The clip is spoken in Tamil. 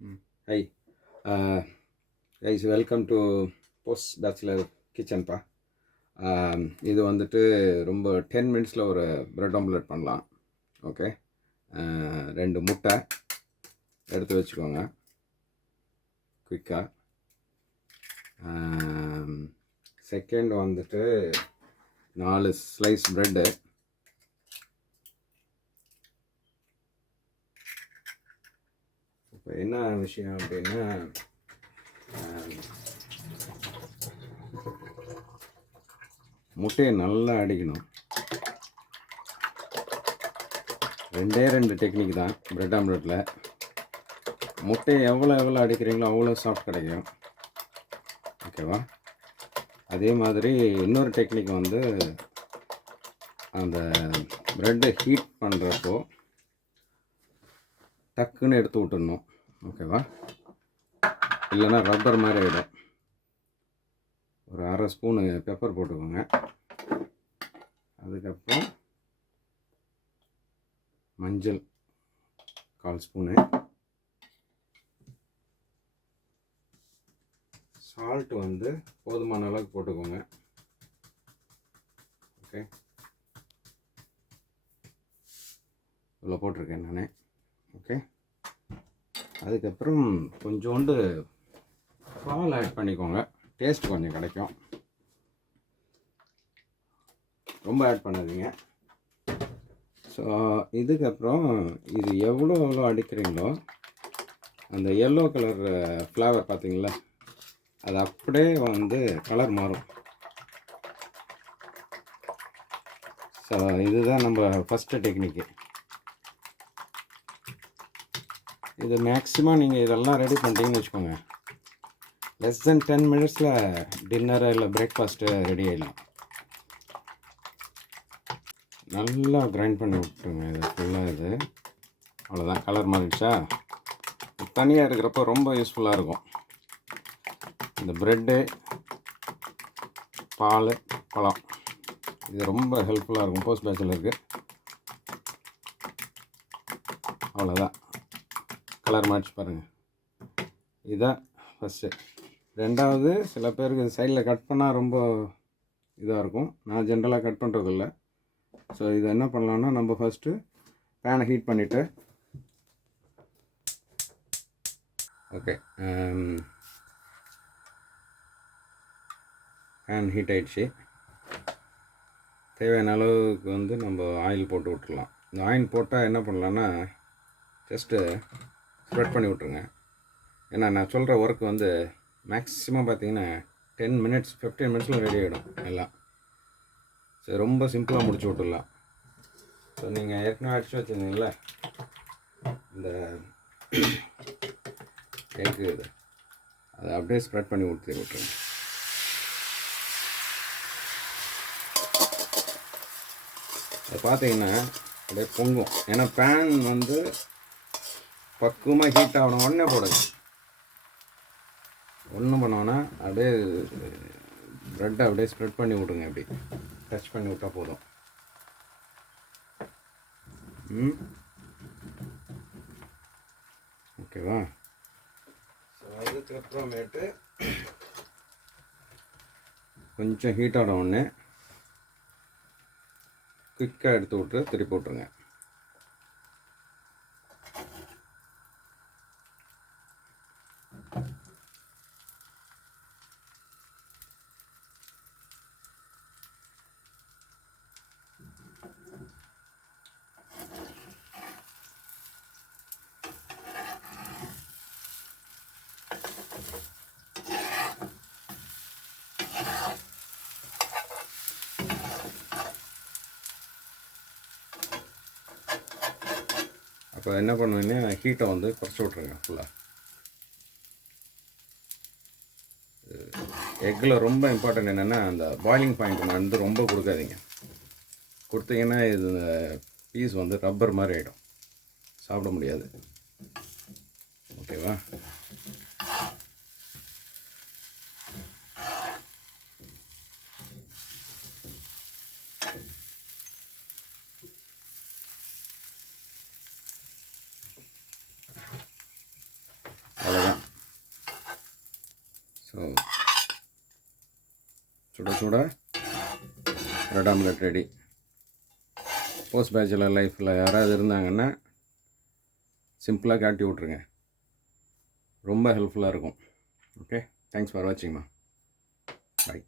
Hi, guys, welcome to Post Bachelor Kitchen பா. இது வந்துட்டு ரொம்ப 10 மினிட்ஸில் ஒரு பிரெட் ஆம்லெட் பண்ணலாம். ஓகே, 2 முட்டை எடுத்து வச்சுக்கோங்க குயிக்காக. செகண்ட் வந்துட்டு 4 ஸ்லைஸ் ப்ரெட்டு. இப்போ என்ன விஷயம் அப்படின்னா, முட்டையை நல்லா அடிக்கணும். 2 டெக்னிக் தான் பிரெட் ஆம்லெட்டில். முட்டையை எவ்வளோ அடிக்கிறீங்களோ அவ்வளோ சாஃப்ட் கிடைக்கும். ஓகேவா? அதே மாதிரி இன்னொரு டெக்னிக் வந்து, அந்த ப்ரெட்டை ஹீட் பண்ணுறப்போ டக்குன்னு எடுத்து விட்டுடணும். ஓகேவா? இல்லைன்னா ரப்பர் மாதிரி ஆகிடும். ஒரு 1/2 ஸ்பூனு பெப்பர் போட்டுக்கோங்க. அதுக்கப்புறம் மஞ்சள் 1/4 ஸ்பூனு, சால்ட் வந்து போதுமான அளவுக்கு போட்டுக்கோங்க. ஓகே, இவ்வளோ போட்டிருக்கேன் நான். ஓகே, அதுக்கப்புறம் கொஞ்சோண்டு பால் ஆட் பண்ணிக்கோங்க. டேஸ்ட் கொஞ்சம் கிடைக்கும். ரொம்ப ஆட் பண்ணாதீங்க. ஸோ இதுக்கப்புறம் இது எவ்வளோ அடிக்கிறீங்களோ அந்த எல்லோ கலர் ஃப்ளேவர் பார்த்தீங்களா, அது அப்படியே வந்து கலர் மாறும். ஸோ இதுதான் நம்ம ஃபஸ்ட்டு டெக்னிக்கு. இது மேக்ஸிமம் நீங்கள் இதெல்லாம் ரெடி பண்ணிட்டீங்கன்னு வச்சுக்கோங்க, லெஸ் தென் 10 மினிட்ஸில் டின்னரு இல்லை பிரேக்ஃபாஸ்ட்டு ரெடி ஆகிடலாம். நல்லா கிரைண்ட் பண்ணி விட்டுருங்க இது ஃபுல்லாக. இது அவ்வளோதான், கலர் மாறிடுச்சா? தனியாக இருக்கிறப்போ ரொம்ப யூஸ்ஃபுல்லாக இருக்கும். இந்த ப்ரெட்டு, பால், பழம், இது ரொம்ப ஹெல்ப்ஃபுல்லாக இருக்கும் போஸ்ட் பேச்சுலருக்கு. அவ்வளோதான், கலர் மாறிச்சு பாருங்கள். இதுதான் ஃபஸ்ட்டு. ரெண்டாவது, சில பேருக்கு இது சைடில் கட் பண்ணால் ரொம்ப இதாக இருக்கும். நான் ஜென்ரலாக கட் பண்ணுறதில்ல. ஸோ இதை என்ன பண்ணலான்னா, நம்ம ஃபஸ்ட்டு பேனை ஹீட் பண்ணிவிட்டு, ஓகே, பேன் ஹீட் ஆகிடுச்சு. தேவையான அளவுக்கு வந்து நம்ம ஆயில் போட்டு விட்டுடலாம். இந்த ஆயில் போட்டால் என்ன பண்ணலான்னா, ஜஸ்ட்டு ஸ்ப்ரெட் பண்ணி விட்ருங்க. ஏன்னா நான் சொல்கிற ஒர்க் வந்து மேக்ஸிமம் பார்த்தீங்கன்னா 10 மினிட்ஸ் 15 மினிட்ஸில் ரெடி ஆகிடும் எல்லாம். ஸோ ரொம்ப சிம்பிளாக முடிச்சு விட்டுடலாம். ஸோ நீங்கள் ஏற்கனவே அடிச்சு வச்சுருந்தீங்கள இந்த எக்கு, இது அதை அப்படியே ஸ்ப்ரெட் பண்ணி விட்டுருங்க. அதை பார்த்தீங்கன்னா அப்படியே பொங்கும். ஏன்னா பேன் வந்து பக்குவமாக ஹீட் ஆகணும். உடனே போடுங்க. ஒன்றும் பண்ணோன்னா அப்படியே ப்ரெட்டை அப்படியே ஸ்ப்ரெட் பண்ணி விட்ருங்க. அப்படி டச் பண்ணி விட்டால் போதும். ஓகேவா? ஸோ அதுக்கப்புறமேட்டு கொஞ்சம் ஹீட் ஆன உடனே குயிக்காக எடுத்து விட்டு திருப்பி விட்ருங்க. அப்போ என்ன பண்ணுவேன்னா, ஹீட்டை வந்து குறைச்சி விட்ருங்க ஃபுல்லாக. எக்கில் ரொம்ப இம்பார்ட்டன்ட் என்னென்னா, அந்த பாயிலிங் பாயிண்ட் வந்து ரொம்ப கொடுக்காதீங்க. கொடுத்தீங்கன்னா இது பீஸ் வந்து ரப்பர் மாதிரி ஆகிடும், சாப்பிட முடியாது. ஓகேவா? சுட சுட bread omelette ready. Post bachelor லைஃப்பில் யாராவது இருந்தாங்கன்னா சிம்பிளாக காட்டி விட்ருங்க, ரொம்ப ஹெல்ப்ஃபுல்லாக இருக்கும். ஓகே, தேங்க்ஸ் ஃபார் வாட்சிங்மா. பை.